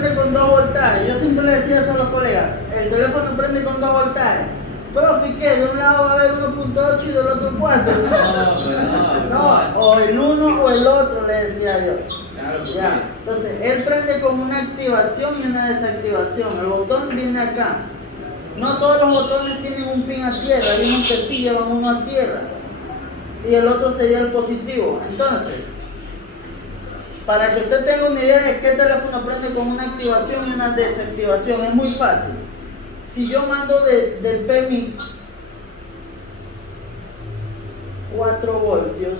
prende con 2 voltajes. Yo siempre le decía eso a los colegas, el teléfono prende con 2 voltajes. Profe, ¿qué? De un lado va a haber 1.8 y del otro 4. No, o el uno o el otro, le decía yo. Claro, Ya. Entonces, él prende con una activación y una desactivación. El botón viene acá. No todos los botones tienen un pin a tierra, hay unos que sí llevan uno a tierra. Y el otro sería el positivo. Entonces, para que usted tenga una idea de qué teléfono prende con una activación y una desactivación, es muy fácil. Si yo mando del PMI 4 voltios,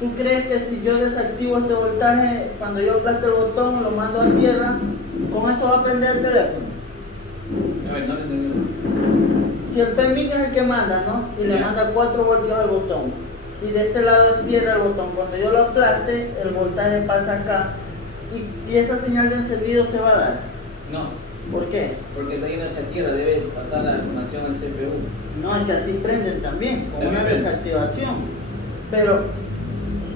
¿tú crees que si yo desactivo este voltaje, cuando yo aplaste el botón, lo mando a tierra, con eso va a prender el teléfono? A ver, no lo entendí. Si el PMI es el que manda, ¿no? Y le manda 4 voltios al botón, y de este lado es tierra el botón, cuando yo lo aplaste, el voltaje pasa acá, y esa señal de encendido se va a dar. No, ¿Por qué? porque está yendo hacia tierra, debe pasar la información al CPU. No, es que así prenden también, con También una prenden. desactivación. Pero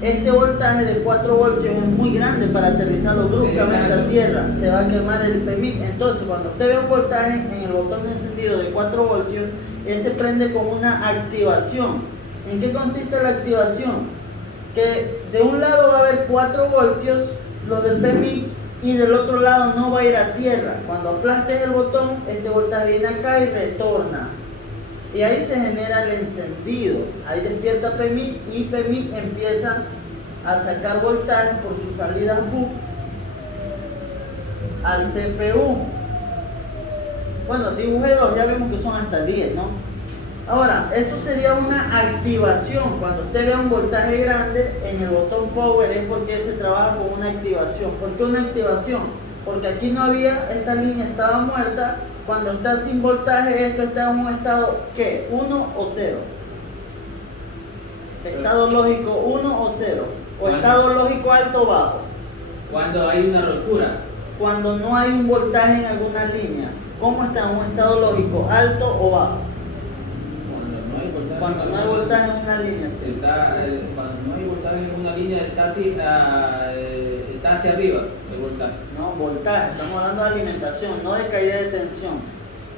este voltaje de 4 voltios es muy grande para aterrizarlo bruscamente a Exacto. tierra, se va a quemar el PMI. Entonces, cuando usted ve un voltaje en el botón de encendido de 4 voltios, ese prende con una activación. ¿En qué consiste la activación? Que de un lado va a haber 4 voltios, los del PMI, y del otro lado no va a ir a tierra. Cuando aplastes el botón, este voltaje viene acá y retorna. Y ahí se genera el encendido. Ahí despierta PMI y PMI empieza a sacar voltaje por sus salidas BUP al CPU. Bueno, dibujé 2, ya vemos que son hasta 10, ¿no? Ahora, eso sería una activación. Cuando usted vea un voltaje grande en el botón Power es porque se trabaja con una activación. ¿Por qué una activación? Porque aquí no había, esta línea estaba muerta. Cuando está sin voltaje, esto está en un estado, ¿qué? 1 o 0. Estado lógico 1 o 0. O estado lógico alto o bajo. Cuando hay una ruptura. Cuando no hay un voltaje en alguna línea. ¿Cómo está? ¿Un estado lógico alto o bajo? Cuando no hay voltaje en una línea, sí. Cuando no hay voltaje en una línea está hacia arriba el voltaje. No, voltaje, estamos hablando de alimentación, no de caída de tensión.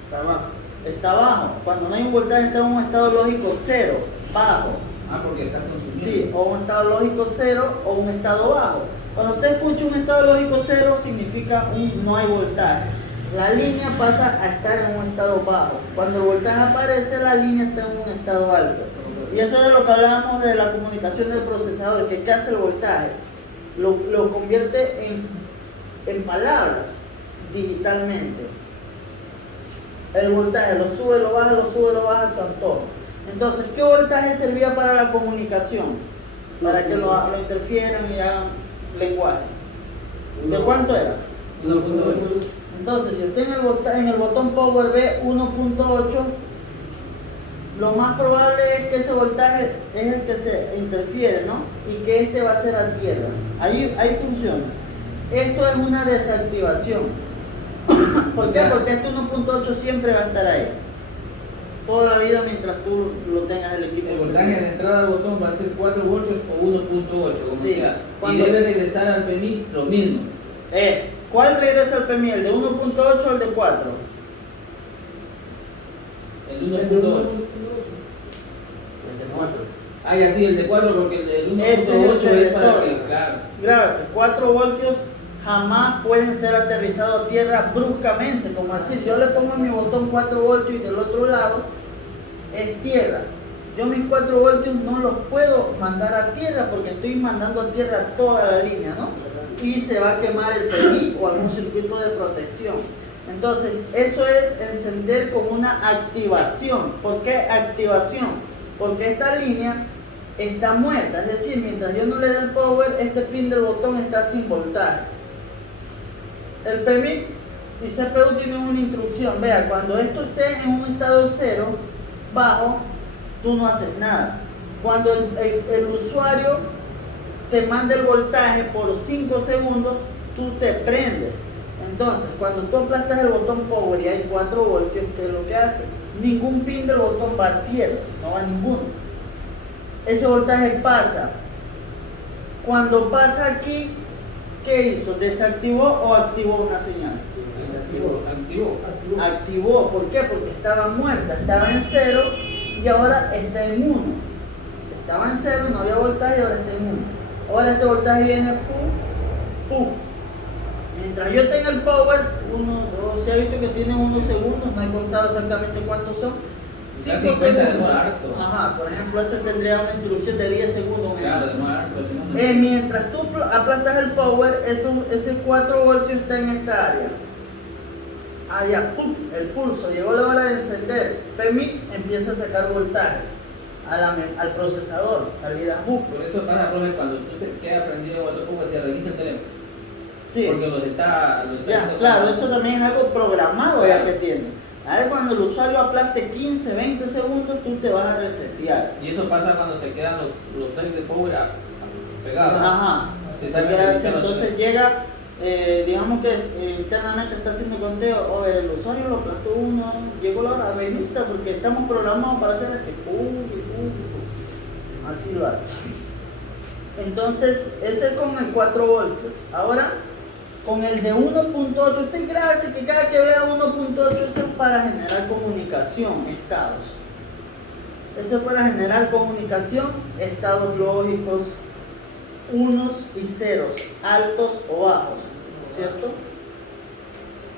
Está abajo. Está bajo. Cuando no hay un voltaje está en un estado lógico 0, bajo. Ah, porque está consumiendo. Sí, o un estado lógico 0 o un estado bajo. Cuando usted escucha un estado lógico 0 significa no hay voltaje. La línea pasa a estar en un estado bajo. Cuando el voltaje aparece, la línea está en un estado alto. Y eso era lo que hablábamos de la comunicación del procesador, que ¿qué hace el voltaje? Lo convierte en palabras digitalmente. El voltaje lo sube, lo baja a su antojo. Entonces, ¿qué voltaje servía para la comunicación? Para que lo interfieran y hagan lenguaje. ¿De cuánto era? 1.8. Entonces, si usted en el botón Power ve 1.8, lo más probable es que ese voltaje es el que se interfiere, ¿no? Y que este va a ser a tierra. Ahí funciona. Esto es una desactivación. ¿Por qué? Porque este 1.8 siempre va a estar ahí. Toda la vida mientras tú lo tengas el equipo. El voltaje de entrada del botón va a ser 4 voltios o 1.8, como Sí. sea. Cuando- Y debe regresar al PMI lo mismo. ¿Cuál regresa al PMI? ¿El de 1.8 o el de 4? El 1.8. Ah, ya sí, el de 4 porque el 1.8 Ese es el es para retorno. que, claro. Grábase, 4 voltios jamás pueden ser aterrizados a tierra bruscamente, como decir, yo le pongo a mi botón 4 voltios y del otro lado es tierra. Yo mis 4 voltios no los puedo mandar a tierra porque estoy mandando a tierra toda la línea, ¿no? Y se va a quemar el PMI o algún circuito de protección. Entonces, eso es encender con una activación. ¿Por qué activación? Porque esta línea está muerta, es decir, mientras yo no le dé el power, este pin del botón está sin voltaje. El PMI y CPU tienen una instrucción, vea, cuando esto esté en un estado 0, bajo, tú no haces nada. Cuando el usuario te manda el voltaje por 5 segundos, tú te prendes. Entonces, cuando tú aplastas el botón power y hay 4 voltios, ¿qué es lo que hace? Ningún pin del botón va a tierra, no va ninguno. Ese voltaje pasa. Cuando pasa aquí, ¿qué hizo? ¿Desactivó o activó una señal? Activó. ¿Por qué? Porque estaba muerta, estaba en 0 y ahora está en 1. Estaba en 0, no había voltaje y ahora está en 1. Ahora este voltaje viene pum, pum. Mientras yo tenga el power, se ha visto que tiene 1 segundos, no he contado exactamente cuántos son. 5 segundos. Ajá, por ejemplo, ese tendría una instrucción de 10 segundos. Claro, demora harto. Mientras tú aplastas el power, ese 4 voltios está en esta área. Allá, ¡pum!, el pulso, llegó la hora de encender. PMIC empieza a sacar voltajes al procesador, salida BUP. Por eso pasa, profe, cuando tú te quedas prendido cuando pongo, se revisa el teléfono. Sí. Porque los está ya, claro, eso también es algo programado, claro, ya que tiene. A ver, cuando el usuario aplaste 15, 20 segundos, tú te vas a resetear. Y eso pasa cuando se quedan los flags de power pegados. Ajá. Entonces llega, digamos que internamente está haciendo el conteo, o el usuario lo aplastó uno, llegó la hora, revista, porque estamos programados para hacer este pum. Así lo hace. Entonces, ese es con el 4 voltios. Ahora, con el de 1.8, usted grábese que cada que vea 1.8, eso es para generar comunicación, estados. Eso es para generar comunicación, estados lógicos, unos y ceros, altos o bajos, ¿cierto?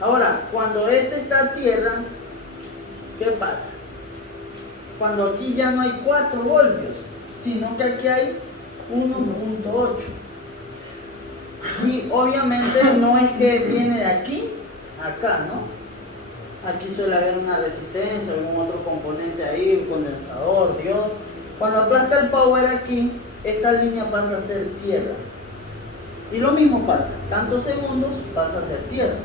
Ahora, cuando este está a tierra, ¿qué pasa? Cuando aquí ya no hay 4 voltios, sino que aquí hay 1.8. Y obviamente no es que viene de aquí a acá, ¿no? Aquí suele haber una resistencia, algún otro componente ahí, un condensador, diodo. Cuando aplasta el power aquí, esta línea pasa a ser tierra. Y lo mismo pasa, tantos segundos pasa a ser tierra.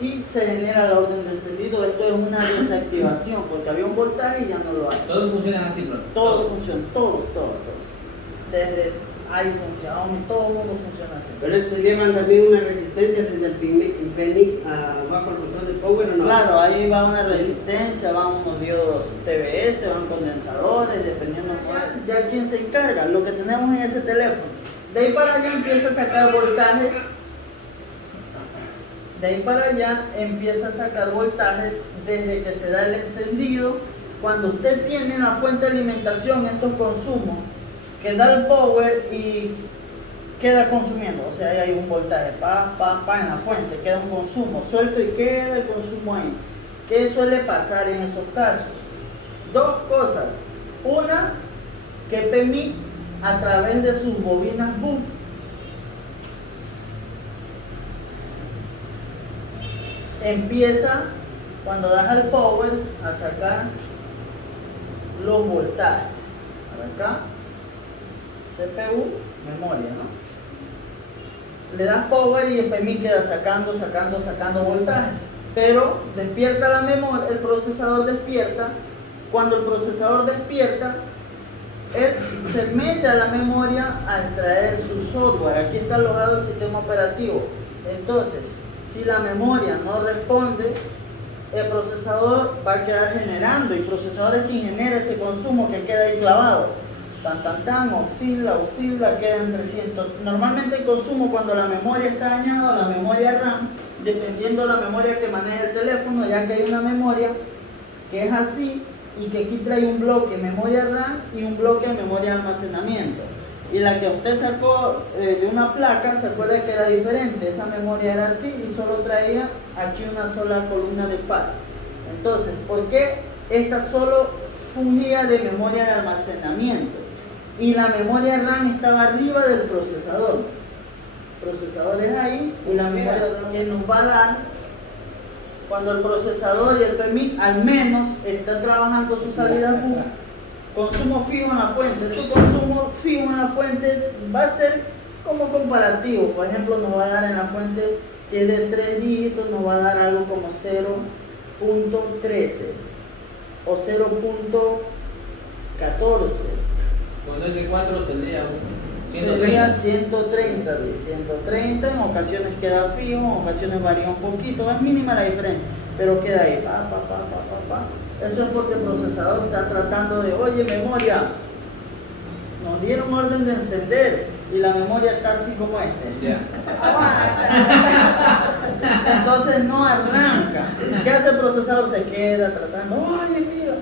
Y se genera la orden de encendido. Esto es una desactivación, porque había un voltaje y ya no lo hay. Todos funcionan así, bro. Todos funcionan, todos. Desde iPhone, Xiaomi, todo el mundo funciona así. Pero eso llevan también una resistencia desde el PMIC bajo el control del power, ¿o no? Claro, ahí va una resistencia, van unos diodos TBS, van condensadores, dependiendo ya quién se encarga, lo que tenemos en ese teléfono. De ahí para allá empieza a sacar voltajes. De ahí para allá empieza a sacar voltajes desde que se da el encendido. Cuando usted tiene la fuente de alimentación, estos consumos, que da el power y queda consumiendo, o sea, ahí hay un voltaje, en la fuente, queda un consumo, suelto y queda el consumo ahí. ¿Qué suele pasar en esos casos? Dos cosas. Una, que PMIC a través de sus bobinas BUP empieza, cuando das al power, a sacar los voltajes. Para acá, CPU, memoria, ¿no? Le das power y el PMIC queda sacando voltajes. Pero despierta la memoria, el procesador despierta. Cuando el procesador despierta, él se mete a la memoria a extraer su software. Aquí está alojado el sistema operativo. Entonces, si la memoria no responde, el procesador va a quedar generando. Y el procesador es quien genera ese consumo que queda ahí clavado. Oscila, queda en 300. Normalmente el consumo, cuando la memoria está dañada, la memoria RAM, dependiendo de la memoria que maneja el teléfono, ya que hay una memoria que es así y que aquí trae un bloque memoria RAM y un bloque de memoria de almacenamiento. Y la que usted sacó de una placa, se acuerda que era diferente. Esa memoria era así y solo traía aquí una sola columna de par. Entonces, ¿por qué esta solo fungía de memoria de almacenamiento? Y la memoria RAM estaba arriba del procesador. El procesador es ahí y la memoria RAM que nos va a dar cuando el procesador y el PMIC al menos están trabajando su salida BUP. Consumo fijo en la fuente. Ese consumo fijo en la fuente va a ser como comparativo. Por ejemplo, nos va a dar en la fuente, si es de 3 dígitos, nos va a dar algo como 0.13 o 0.14. Cuando es de 4 sería 130, sí, 130, en ocasiones queda fijo, en ocasiones varía un poquito, es mínima la diferencia, pero queda ahí, Eso es porque el procesador está tratando de, oye, memoria, nos dieron orden de encender, y la memoria está así como este. Ya. Entonces no arranca. ¿Qué hace el procesador? Se queda tratando, oye, mira,